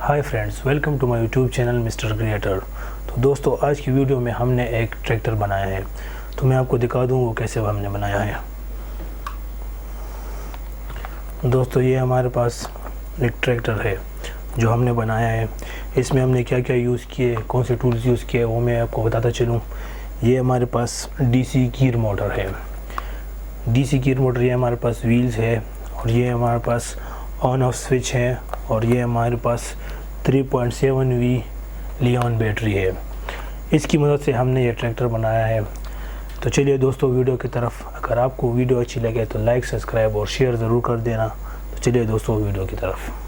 Hi friends, welcome to my YouTube channel mister creator. तो दोस्तों, आज की वीडियो में हमने एक ट्रैक्टर बनाया है, तो मैं आपको दिखा दूँ वो कैसे हमने बनाया है। दोस्तों, ये हमारे पास एक ट्रैक्टर है जो हमने बनाया है। इसमें हमने क्या क्या यूज़ किए, कौन से टूल्स यूज़ किए, वो मैं आपको बताता चलूँ। ये हमारे पास डीसी गियर मोटर है। डीसी गियर मोटर, ये हमारे पास व्हील्स है, और ये हमारे पास ऑन ऑफ स्विच है, और ये हमारे पास 3.7V लियोन बैटरी है। इसकी मदद से हमने ये ट्रैक्टर बनाया है। तो चलिए दोस्तों, वीडियो की तरफ। अगर आपको वीडियो अच्छी लगे तो लाइक, सब्सक्राइब और शेयर ज़रूर कर देना। तो चलिए दोस्तों, वीडियो की तरफ।